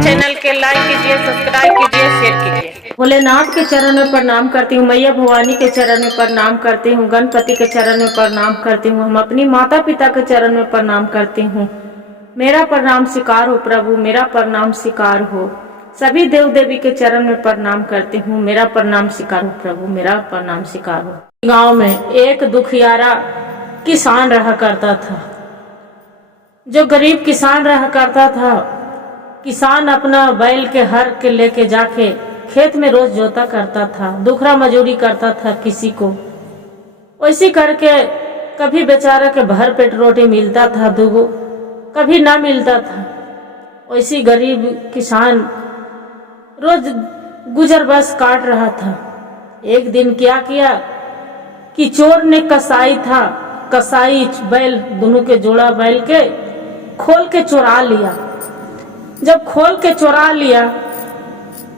Channel के like कीजिए, subscribe कीजिए, शेयर कीजिए। भोलेनाथ के चरण में प्रणाम करती हूँ, मैया भवानी के चरण में प्रणाम करती हूँ, गणपति के चरण में प्रणाम करती हूँ, हम अपनी माता पिता के चरण में प्रणाम करती हूँ। मेरा प्रणाम स्वीकार हो प्रभु, मेरा प्रणाम स्वीकार हो। सभी देव देवी के चरण में प्रणाम करती हूँ, मेरा प्रणाम स्वीकार हो प्रभु, मेरा प्रणाम स्वीकार हो। गांव में एक दुखियारा किसान रहा करता था। जो गरीब किसान रहा करता था, किसान अपना बैल के हर के लेके जाके खेत में रोज जोता करता था, दुखरा मजूरी करता था किसी को। वैसे करके कभी बेचारा के भर पेट रोटी मिलता था दुगो, कभी ना मिलता था। वैसे गरीब किसान रोज गुजर बस काट रहा था। एक दिन क्या किया कि चोर ने कसाई बैल दोनों के जोड़ा बैल के खोल के चुरा लिया। जब खोल के चुरा लिया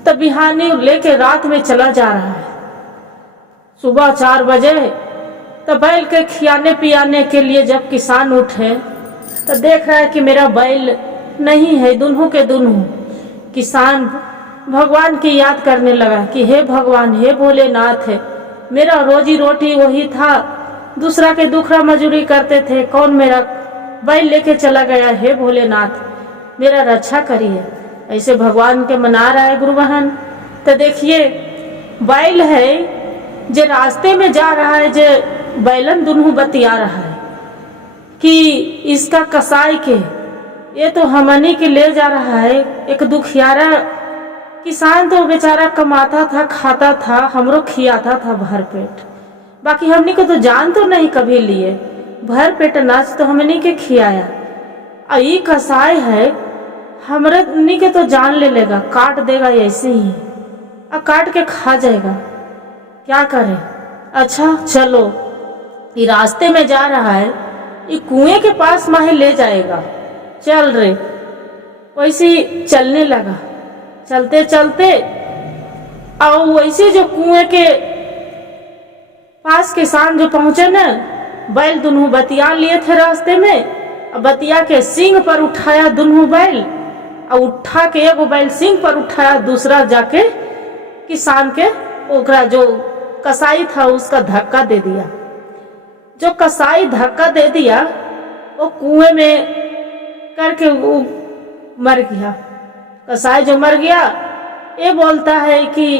तब बिहानी लेके रात में चला जा रहा है। सुबह 4 बजे तो बैल के खियाने पियाने के लिए जब किसान उठे तो देख रहा है कि मेरा बैल नहीं है, दुनों के दुनों। किसान भगवान की याद करने लगा कि हे भगवान, हे भोलेनाथ, है मेरा रोजी रोटी वही था, दूसरा के दुखरा मजूरी करते थे, कौन मेरा बैल लेके चला गया। हे भोलेनाथ, मेरा रक्षा करिए। ऐसे भगवान के मना रहा है गुरु बहन। तो देखिए बैल है जो रास्ते में जा रहा है, जो बैलन दोनों बतिया रहा है कि इसका कसाई के ये तो हमनी के ले जा रहा है। एक दुखियारा किसान तो बेचारा कमाता था, खाता था, हमरो खियाता था भर पेट, बाकी हमनी को तो जान तो नहीं कभी लिए, भर पेट अनाज तो हमनी के खियाया। ये कसाई है हमरे के तो जान ले लेगा, काट देगा ऐसे ही, काट के खा जाएगा, क्या करे। अच्छा चलो, ये रास्ते में जा रहा है, ये कुएं के पास माहे ले जाएगा, चल रे। वैसे ही चलने लगा, चलते चलते और वैसे जो कुएं के पास किसान जो पहुंचे न, बैल दोनों बतिया लिए थे रास्ते में, बतिया के सींग पर उठाया दोनों बैल, और उठा के एगो बैल सींग पर उठाया, दूसरा जाके किसान के ओकरा जो कसाई था उसका धक्का दे दिया। जो कसाई धक्का दे दिया वो कुएं में करके वो मर गया। कसाई जो मर गया, ये बोलता है कि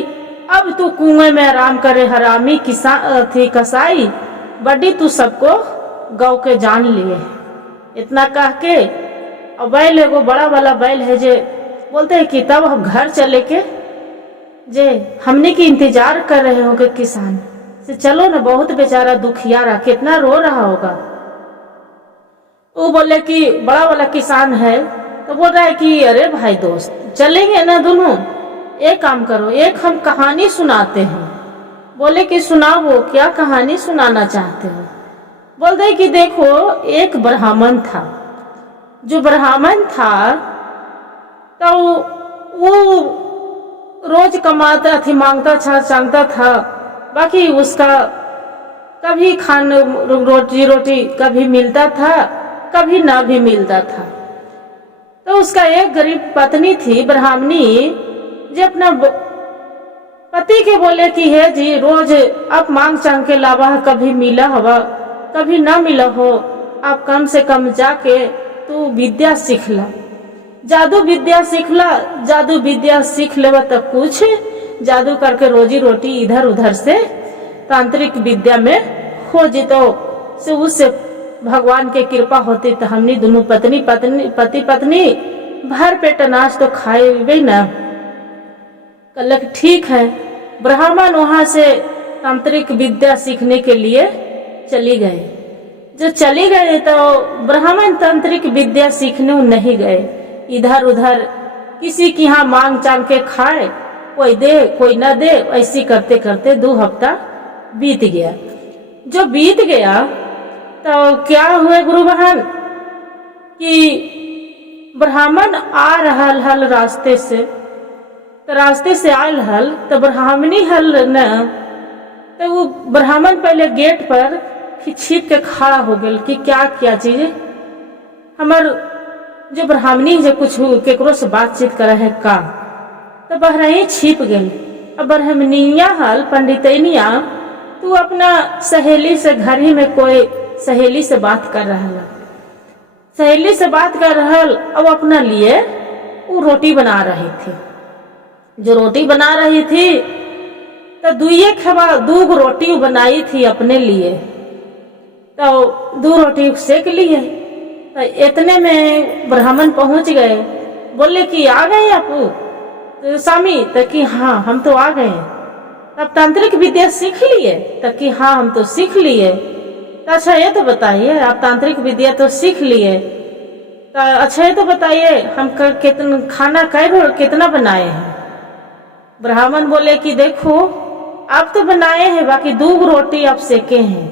अब तू कुएं में आराम करे हरामी। किसान थी कसाई बड़ी, तू सबको गौ के जान लिए। इतना कह के और बैल एगो बड़ा वाला बैल है, जे बोलते हैं कि तब हम घर चले के जे हमने की इंतजार कर रहे होंगे किसान से, चलो ना, बहुत बेचारा दुखियारा कितना रो रहा होगा। वो बोले कि बड़ा वाला किसान है तो बोल रहा है कि अरे भाई दोस्त, चलेंगे ना दोनों, एक काम करो, एक हम कहानी सुनाते हैं। बोले कि सुनाओ, क्या कहानी सुनाना चाहते हो। बोलते कि देखो, एक ब्राह्मण था। जो ब्राह्मण था तो वो रोज कमाता थी, मांगता था, बाकी उसका कभी रोटी कभी मिलता था, कभी ना भी मिलता था। तो उसका एक गरीब पत्नी थी ब्राह्मणी, जो अपना पति के बोले कि हे जी, रोज आप मांग चांग के लावा, कभी मिला हवा कभी ना मिला हो, आप कम से कम जाके तू विद्या सीख ला, जादू विद्या सीख ला। जादू विद्या सीख लेवा तब कुछ जादू करके रोजी रोटी इधर उधर से तांत्रिक विद्या में हो जितो से, उससे भगवान के कृपा होती तो हमनी दोनों पति पत्नी भर पेट अनाज तो खाए ना। कल ठीक है। ब्राह्मण वहां से तांत्रिक विद्या सीखने के लिए चली गए। जब चली गए तो ब्राह्मण तांत्रिक विद्या सीखने नहीं गए, इधर उधर किसी की यहाँ मांग चांग के खाए, कोई दे कोई ना दे, ऐसी करते करते 2 हफ्ता बीत गया। जो बीत गया तो क्या हुए गुरु बहन कि ब्राह्मण आ रहा हल रास्ते से, तो रास्ते से आयल हल तो ब्राह्मणी हल न, तो वो ब्राह्मण पहले गेट पर छिप के खड़ा हो गया कि क्या क्या चीज हमार जो ब्राह्मणी जो कुछ केकरो से बातचीत करे है का, तो बहरही छिप गई। अब ब्राह्मणिया हल पंडितनिया तू अपना सहेली से घर ही में कोई सहेली से बात कर रहा है, सहेली से बात कर रहा। अब अपना लिए वो रोटी बना रही थी। जो रोटी बना रही थी तो दू रोटी बनाई थी अपने लिए, तो 2 रोटी सेक लिए। तो इतने में ब्राह्मण पहुंच गए, बोले कि आ गए आप तो स्वामी? तो कि हाँ हम तो आ गए। तब तांत्रिक विद्या सीख लिए? तो कि हाँ हम तो सीख लिए। तो अच्छा ये तो बताइए, आप तांत्रिक विद्या तो सीख लिए, तो अच्छा ये तो बताइए हम कितना खाना कितना बनाए हैं? ब्राह्मण बोले कि देखो आप तो बनाए हैं, बाकी 2 रोटी आप सेके हैं।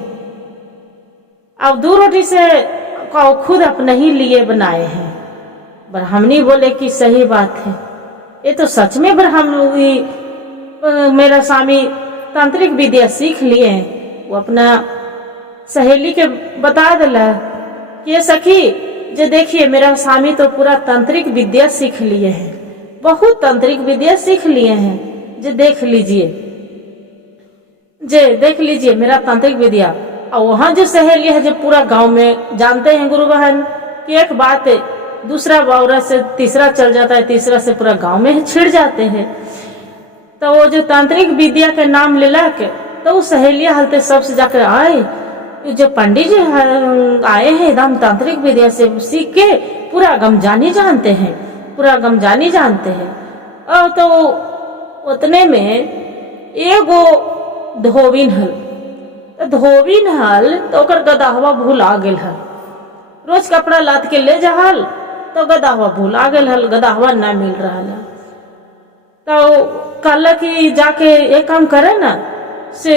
अब 2 रोटी से खुद अपने ही लिए बनाए हैं। ब्राह्मणी बोले कि सही बात है, ये तो सच में मेरा स्वामी तांत्रिक विद्या सीख लिए हैं। वो अपना सहेली के बता दिला कि ये सखी जो देखिए मेरा स्वामी तो पूरा तांत्रिक विद्या सीख लिए हैं, बहुत तांत्रिक विद्या सीख लिए हैं, जो देख लीजिए मेरा तांत्रिक विद्या। और वहाँ जो सहेली है जो पूरा गांव में जानते हैं गुरु बहन कि एक बात है, दूसरा औरत से तीसरा चल जाता है, तीसरा से पूरा गांव में छिड़ जाते हैं। तो वो जो तांत्रिक विद्या के नाम ले के तो वो सहेलियां हलते सबसे जाकर आए, जो पंडित जी आए हैं एकदम तांत्रिक विद्या से सीख के पूरा गमजानी जानते हैं, पूरा गमजानी जानते हैं। और तो उतने में एगो धोबिन हल तो ओकर गदहवा भूला गेल हल। रोज कपड़ा लाद के ले जाहल तो गदहवा भूला गेल हल, गदहवा ना मिल रहा है। तो कहला कि जाके एक काम करे ना, से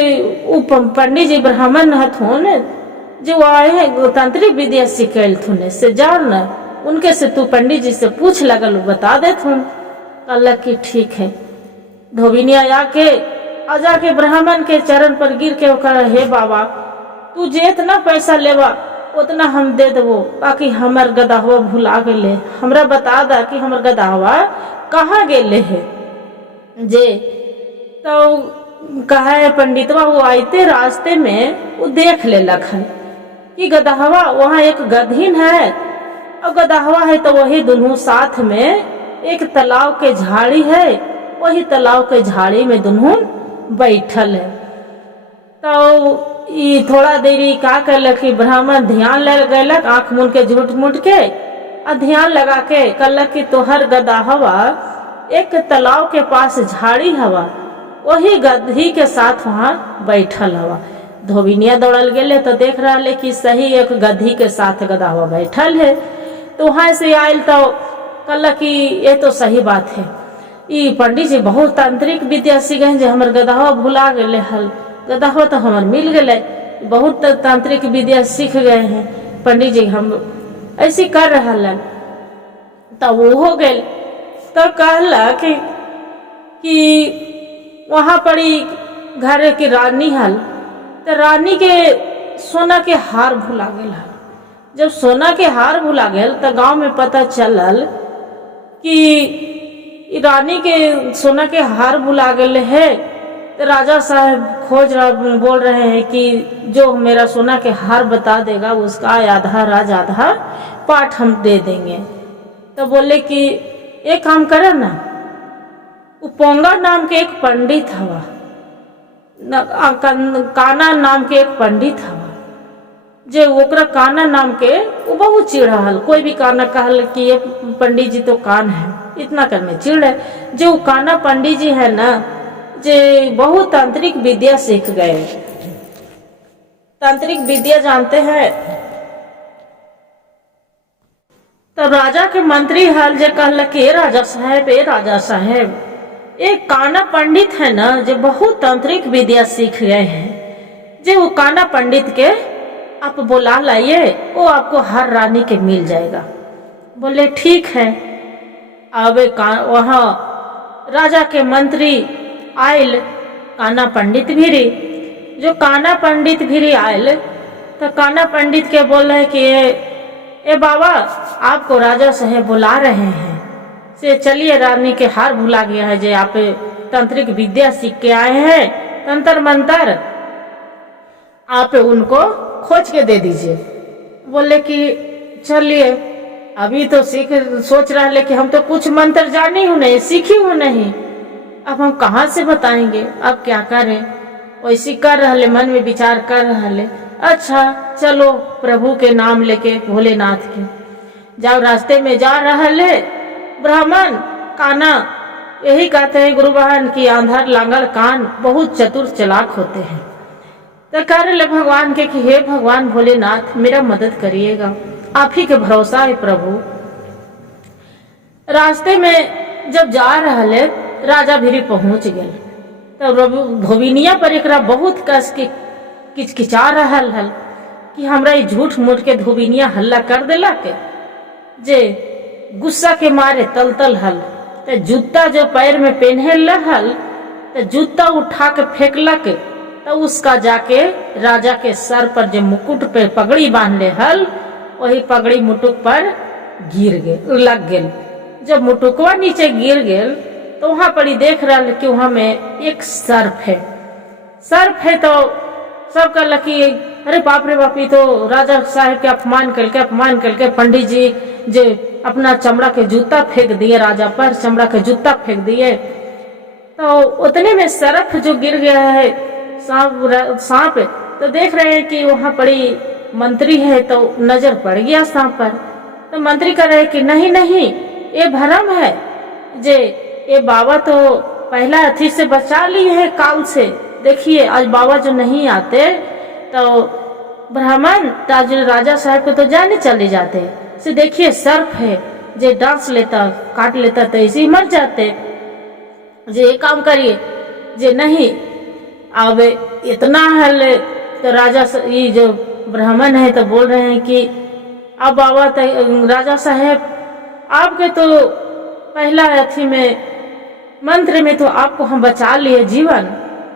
पंडित जी ब्राह्मण हथुन जो आए हैं तांत्रिक विद्या सिखल थुने से जान न, उनके से तू पंडित जी से पूछ लगल बता दे थुन। कहला कि ठीक है। धोबिनिया जाके ब्राह्मण के चरण पर गिर के कह, हे बाबा तू जितना पैसा लेवा उतना हम दे देवो, बाकी हमर गदहवा भुला गेले, हमरा बता दा कि हमर गदहवा कहाँ गेले है। जे तो कहे पंडितवा वो आते रास्ते में वो देख ले लखन कि गदहवा वहाँ एक गधीन है और गदहवा है, तो वही दोनों साथ में एक तालाब के झाड़ी है, वही तालाब के झाड़ी में दोनों बैठल है। तो ये थोड़ा देरी का कहलक कि ब्राह्मण ध्यान लग गलक, आंख मुन के झूठ मुठ के और ध्यान लगा के कहलक कि तोहर गदहवा एक तालाब के पास झाड़ी हवा, वही गधी के साथ वहाँ बैठल हवा। धोबिनिया दौड़ल गेले तो देख रहा है कि सही एक गधी के साथ गदहवा बैठल है। तो वहाँ से आयल तो कहलक कि ये तो सही बात है, ये पंडित जी बहुत तांत्रिक विद्या सीखे हैं, जो हमर गदहवा भुला गए हल, गदहवा तो हमर मिल गए, बहुत तांत्रिक विद्या सीख गए हैं पंडित जी, हम ऐसी कर रहा है। तब वो हो गए। तो कहला कि वहाँ पड़ी घर की रानी हल, तो रानी के सोना के हार भुला गए हल। जब सोना के हार भुला गए तो गांव में पता चलल कि रानी के सोना के हार भुला गए है। तो राजा साहब बोल रहे हैं कि जो मेरा सोना के हार बता देगा उसका आधा राज आधा पाठ हम दे देंगे। तो बोले कि एक काम करे ना, उपोंगा नाम के एक पंडित हवा, काना नाम के एक पंडित हवा, जे ओकरा काना नाम के वो बहुत चिढ़ल, कोई भी काना कहल कि ये पंडित जी तो कान है, इतना करने चिढ़े। जो काना पंडित जी है ना, जे बहुत तांत्रिक विद्या सीख गए, तांत्रिक विद्या जानते हैं। तो राजा के मंत्री हल जे कहल कि राजा साहेब एक काना पंडित है ना जो बहुत तांत्रिक विद्या सीख गए हैं, जो वो काना पंडित के आप बुला लाइए, वो आपको हर रानी के मिल जाएगा। बोले ठीक है। अब वहाँ राजा के मंत्री आयल काना पंडित भिरी, जो काना पंडित भिरी आयल तो काना पंडित के बोल रहे कि ए बाबा आपको राजा साहेब बुला रहे हैं। से चलिए, रानी के हार भुला गया है, जे आप तांत्रिक विद्या सीख के आए हैं, तंत्र मंत्र, आप उनको खोज के दे दीजिए। बोले कि चलिए, अभी तो सोच रहा है कि हम तो कुछ मंत्र जानी हूँ नहीं, सीखी हूँ नहीं, अब हम कहाँ से बताएंगे, अब क्या करें। वैसी कर रहे, मन में विचार कर रहे। अच्छा चलो, प्रभु के नाम लेके, भोलेनाथ के, जब रास्ते में जा रहे ब्राह्मण काना यही कहते हैं गुरु बहन की आंधर लांगड़ कान बहुत चतुर चालाक होते हैं। तो कह रहे भगवान के कि हे भगवान भोलेनाथ, मेरा मदद करिएगा, आप ही के भरोसा है प्रभु। रास्ते में जब जा रहे राजा भिरी पहुंच गए, तब धोबिनिया पर एक बहुत कस के किचकिचा रहल हल कि हमरा झूठ मूठ के धोबिनिया हल्ला कर देला के, जे गुस्सा के मारे तलतल हल। तो जूता जो पैर में पहने हल, तो जूता उठा के फेंकलक, तो उसका जाके राजा के सर पर जो मुकुट पे पगड़ी बांधले हल, वही पगड़ी मुटुक पर गिर गए, लग गए। जब मुटुकवा नीचे गिर गए तो वहां पर ही देख रहा कि वहां में एक सर्प है। सर्प है तो सब कहला कि अरे बाप रे बाप, ये तो राजा साहब के अपमान करके पंडित जी जो अपना चमड़ा के जूता फेंक दिए, राजा पर चमड़ा के जूता फेंक दिए। तो उतने में सर्प जो गिर गया है, सांप, तो देख रहे हैं कि वहां पड़ी मंत्री है, तो नजर पड़ गया सांप पर। तो मंत्री कह रहे कि नहीं नहीं, ये भरम है, जे ये बाबा तो पहला अथी से बचा लिए है काल से। देखिए आज बाबा जो नहीं आते तो ब्राह्मण राजा साहब को तो जाने चले जाते। से देखिए सर्प है, जे डांस लेता काट लेता तो ऐसे ही मर जाते। जे एक काम करिए, जे नहीं अब इतना है, तो राजा ये जो ब्राह्मण है तो बोल रहे हैं कि अब बाबा राजा साहब आपके तो पहला अथी में मंत्र में तो आपको हम बचा लिए जीवन,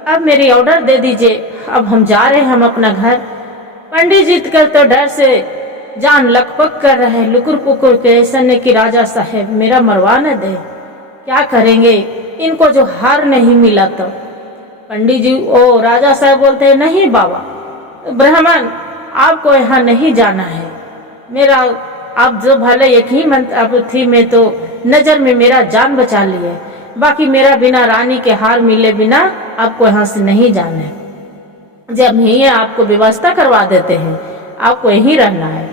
अब मेरी ऑर्डर दे दीजिए, अब हम जा रहे हैं हम अपना घर। पंडित जी कर तो डर से जान लकपक कर रहे हैं, लुकुर पुकुर के, ऐसा नहीं कि राजा साहब मेरा मरवा न दे, क्या करेंगे, इनको जो हार नहीं मिला। तो पंडित जी ओ राजा साहब बोलते हैं नहीं बाबा ब्राह्मण, आपको यहाँ नहीं जाना है, मेरा आप जो भले एक ही मंत्र थी में तो नजर में मेरा जान बचा लिए, बाकी मेरा बिना रानी के हार मिले बिना आपको यहाँ से नहीं जाना है। जब यही आपको व्यवस्था करवा देते हैं, आपको यहीं रहना है।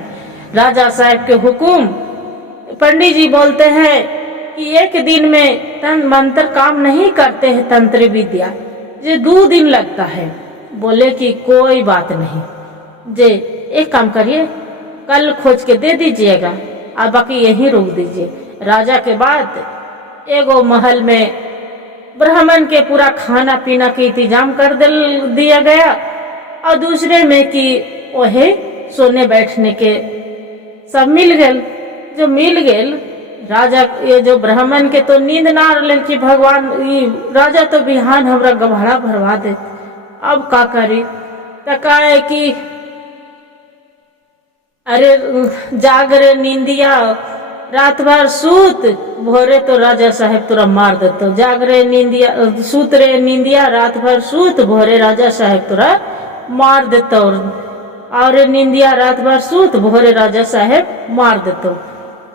राजा साहब के हुकुम। पंडित जी बोलते हैं कि एक दिन में तंत्र मंत्र काम नहीं करते हैं, तंत्र विद्या जे 2 दिन लगता है। बोले कि कोई बात नहीं, जे एक काम करिए, कल खोज के दे दीजिएगा, और बाकी यहीं रोक दीजिए। राजा के बाद एगो महल में ब्राह्मण के पूरा खाना पीना के इंतजाम कर दिया गया, और दूसरे में कि वही सोने बैठने के सब मिल गए। जो मिल गए राजा, ये जो ब्राह्मण के तो नींद ना रहे कि भगवान ये राजा तो बिहान हमरा गभाड़ा भरवा दे, अब का करी। तो कहे कि अरे जागरे नींदिया रात भर सूत, भोरे तो राजा साहेब तुरा मार देतो। जागरे नींदिया सूत रे नींदिया रात भर सूत, भोरे राजा साहेब तुरा मार देतो। और नींदिया रात भर सूत, भोरे राजा साहेब मार देतो।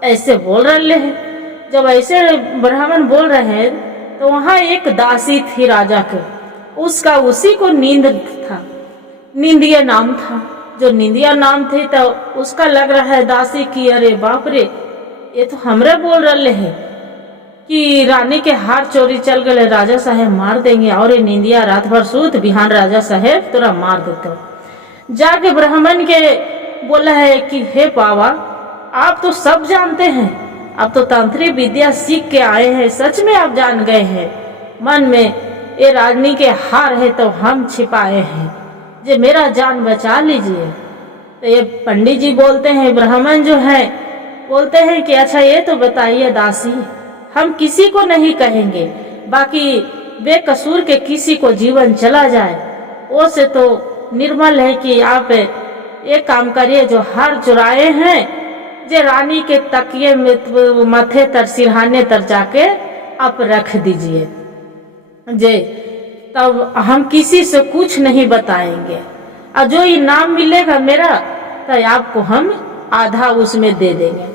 ऐसे बोल रहे हैं। जब ऐसे ब्राह्मण बोल रहे हैं तो वहां एक दासी थी राजा के, उसका उसी को नींद था, नींदिया नाम था। जो नींदिया नाम थी तो उसका लग रहा है दासी की अरे बाप रे, ये तो हमरे बोल रहे हैं कि रानी के हार चोरी चल गए, राजा साहेब मार देंगे। और ये नींदिया रात भर सूत, बिहान राजा साहेब तुरा मार देते। जाके ब्राह्मण के बोला है कि हे बाबा आप तो सब जानते हैं, आप तो तांत्रिक विद्या सीख के आए हैं, सच में आप जान गए हैं। मन में ये रानी के हार है तो हम छिपाए हैं, जे मेरा जान बचा लीजिए। तो ये पंडित जी बोलते हैं, ब्राह्मण जो है बोलते हैं कि अच्छा ये तो बताइए दासी, हम किसी को नहीं कहेंगे, बाकी बेकसूर के किसी को जीवन चला जाए वो से तो निर्मल है कि आप एक काम करिए, जो हार चुराए हैं जे रानी के तकिए में माथे तर सिरहाने तर जाके आप रख दीजिए, जे तब हम किसी से कुछ नहीं बताएंगे, और जो इनाम मिलेगा मेरा तो आपको हम आधा उसमें दे देंगे।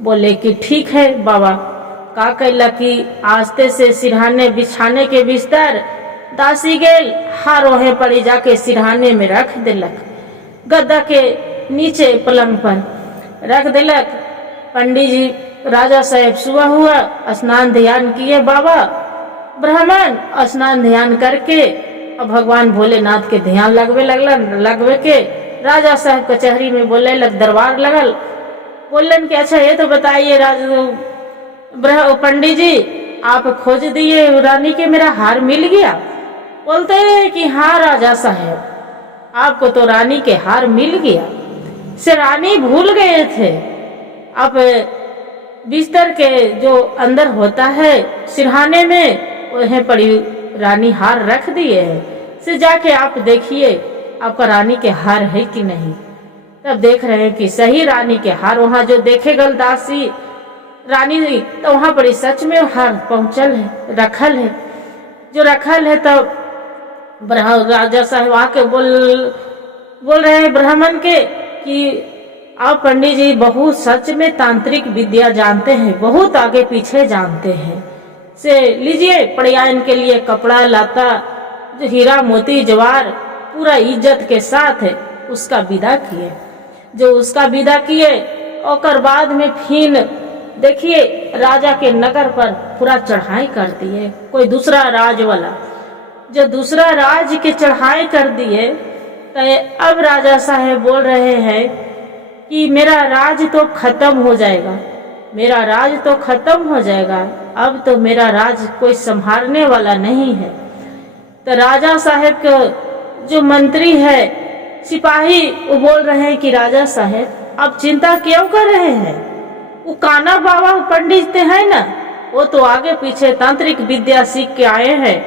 बोले कि ठीक है बाबा। का कैला कि आस्ते से सिरहाने बिछाने के बिस्तर दासी गेल हार ओहे पड़ी जाके सिरहाने में रख दिलक, गद्दा के नीचे पलंग पर रख दिलक। पंडित जी राजा साहेब सुबह हुआ, स्नान ध्यान किए बाबा ब्राह्मण, स्नान ध्यान करके अब भगवान भोलेनाथ के ध्यान लगवे के राजा साहब कचहरी में बोले लग, दरबार लगल। बोलन कि अच्छा ये तो बताइए पंडित जी आप खोज दिए रानी के मेरा हार मिल गया? बोलते हैं कि हाँ राजा साहब आपको तो रानी के हार मिल गया, से रानी भूल गए थे। आप बिस्तर के जो अंदर होता है सिरहाने में वहीं पड़ी रानी हार रख दिए हैं, से जाके आप देखिए आपका रानी के हार है कि नहीं। तब देख रहे हैं कि सही रानी के हार, वहां जो देखे गल दासी रानी तो वहां पर सच में हार पहुंचल है, रखल है। जो रखल है तब राजा साहब आके बोल रहे हैं ब्राह्मण के कि आप पंडित जी बहुत सच में तांत्रिक विद्या जानते हैं, बहुत आगे पीछे जानते हैं, से लीजिए पड़ियान के लिए कपड़ा लाता हीरा मोती जवार पूरा इज्जत के साथ है उसका विदा किए। जो उसका विदा किए और बाद में फिर देखिए राजा के नगर पर पूरा चढ़ाई कर दिए, कोई दूसरा राज वाला जो दूसरा राज के चढ़ाई कर दिए। तो अब राजा साहेब बोल रहे हैं कि मेरा राज तो खत्म हो जाएगा, मेरा राज तो खत्म हो जाएगा, अब तो मेरा राज कोई संभालने वाला नहीं है। तो राजा साहेब के जो मंत्री है सिपाही वो बोल रहे हैं कि राजा साहेब आप चिंता क्यों कर रहे हैं, वो काना बाबा पंडित है ना, वो तो आगे पीछे तांत्रिक विद्या सीख के आए हैं,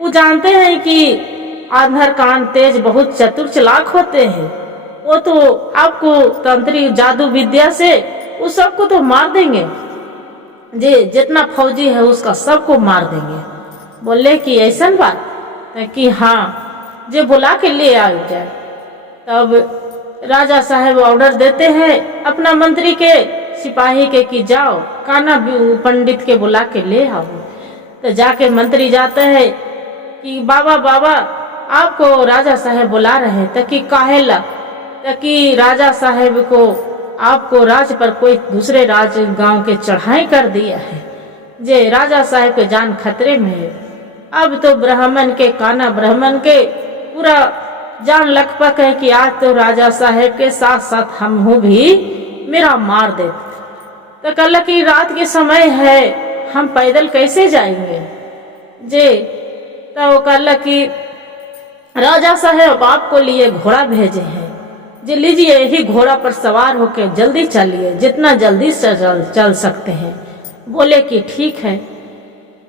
वो जानते हैं कि आंधर कान तेज बहुत चतुर चालाक होते हैं, वो तो आपको तांत्रिक जादू विद्या से उस सबको तो मार देंगे, जे जितना फौजी है उसका सबको मार देंगे। बोले कि ऐसा बात कि हाँ जे बुला के ले आ जाए। तब राजा साहब ऑर्डर देते हैं अपना मंत्री के सिपाही के कि जाओ काना पंडित के बुला के ले आओ। तो जाके मंत्री जाते हैं कि बाबा बाबा आपको राजा साहब बुला रहे, ताकि काहेला, ताकि राजा साहब को आपको राज पर कोई दूसरे राज गांव के चढ़ाई कर दिया है, जे राजा साहब के जान खतरे में है। अब तो ब्राह्मण के काना ब्राह्मण के पूरा जान लकपक है कि आज तो राजा साहब के साथ साथ हम हूँ भी मेरा मार दे। तो कल की रात के समय है हम पैदल कैसे जाएंगे जे। तो कल की राजा साहब आपको लिए घोड़ा भेजे हैं, जे लीजिए यही घोड़ा पर सवार होकर जल्दी चलिए, जितना जल्दी से चल सकते हैं। बोले कि ठीक है।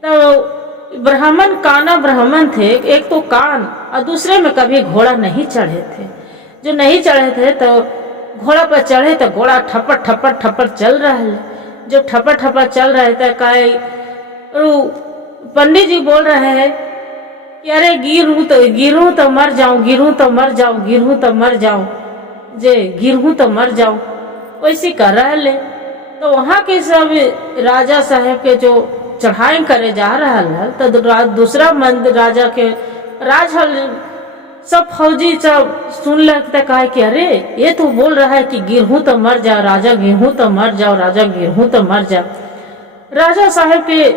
तो ब्राह्मण काना ब्राह्मण थे, एक तो कान और दूसरे में कभी घोड़ा नहीं चढ़े थे। जो नहीं चढ़े थे तो घोड़ा पर चढ़े तो घोड़ा ठप्पर ठप्पर ठप्पर चल रहा है। जो ठप्पर ठप्पर चल रहे थे पंडित जी बोल रहे हैं कि अरे गिरूं तो मर जाऊं, गिरूं तो मर जाऊं, गिरूं तो मर जाऊं, जे गिरूं तो मर जाऊं, वैसी कर रहे। तो वहाँ के सब राजा साहब के जो चढ़ाई करे जा रहा है, तो दूसरा राजा के राजहल सब फौजी सब सुन लगता कहा कि अरे ये तो बोल रहा है कि गिरहूं तो मर जाओ राजा, गिरहूं तो मर जाओ राजा, गिरहूं तो मर जाओ। राजा साहब के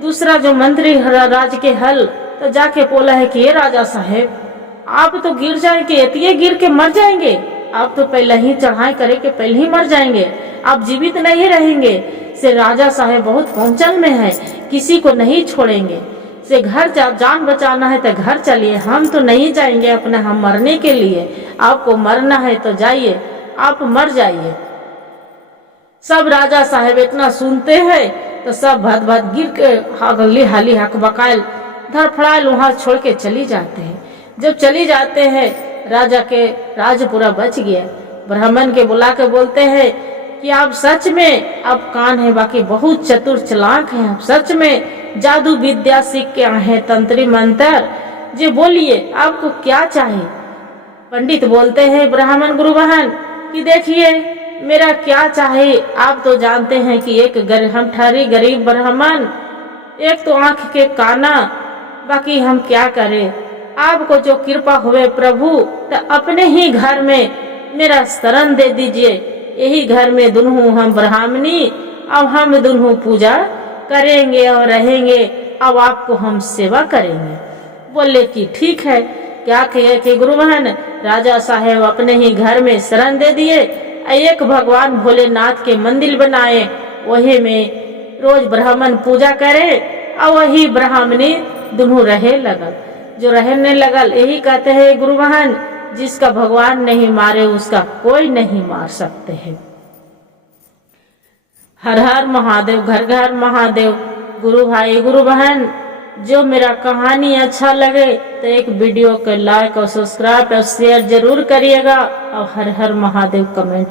दूसरा जो मंत्री राज के हल तो जाके बोला है कि ये राजा साहब आप तो गिर जाएंगे, ये गिर के मर जाएंगे, आप तो पहले ही चढ़ाई करे के पहले ही मर जाएंगे, आप जीवित नहीं रहेंगे। से राजा साहब बहुत पहुंचल में है, किसी को नहीं छोड़ेंगे, से घर जान बचाना है तो घर चलिए, हम तो नहीं जाएंगे अपने हम मरने के लिए, आपको मरना है तो जाइए, आप मर जाइए। सब राजा साहब इतना सुनते हैं तो सब भद गिर के हगली हाली हक बकायल धड़फड़ायल वहां छोड़ के चली जाते हैं। जब चली जाते हैं राजा के राज पूरा बच गया। ब्राह्मण के बुला के बोलते हैं कि आप सच में, आप कान है बाकी बहुत चतुर चालाक हैं, आप सच में जादू विद्या सीख के आए हैं, तंत्री मंत्र। जी बोलिए आपको क्या चाहिए। पंडित बोलते हैं ब्राह्मण गुरु बहन कि देखिए मेरा क्या चाहिए। आप तो जानते हैं कि हम ठहरी गरीब ब्राह्मण, एक तो आंख के काना, बाकी हम क्या करें। आपको जो कृपा हुए प्रभु, तो अपने ही घर में मेरा शरण दे दीजिए। यही घर में दुनू हम ब्राह्मणी, अब हम दुनू पूजा करेंगे और रहेंगे, अब आपको हम सेवा करेंगे। बोले कि ठीक है। क्या किए कि गुरु बहन, राजा साहेब अपने ही घर में शरण दे दिए। एक भगवान भोलेनाथ के मंदिर बनाए, वही में रोज ब्राह्मण पूजा करे और वही ब्राह्मणी दोनों रहे लगल। जो रहने लगल, यही कहते हैं गुरु बहन, जिसका भगवान नहीं मारे उसका कोई नहीं मार सकते हैं। हर हर महादेव, घर घर महादेव। गुरु भाई गुरु बहन, जो मेरा कहानी अच्छा लगे तो एक वीडियो को लाइक और सब्सक्राइब और शेयर जरूर करिएगा और हर हर महादेव कमेंट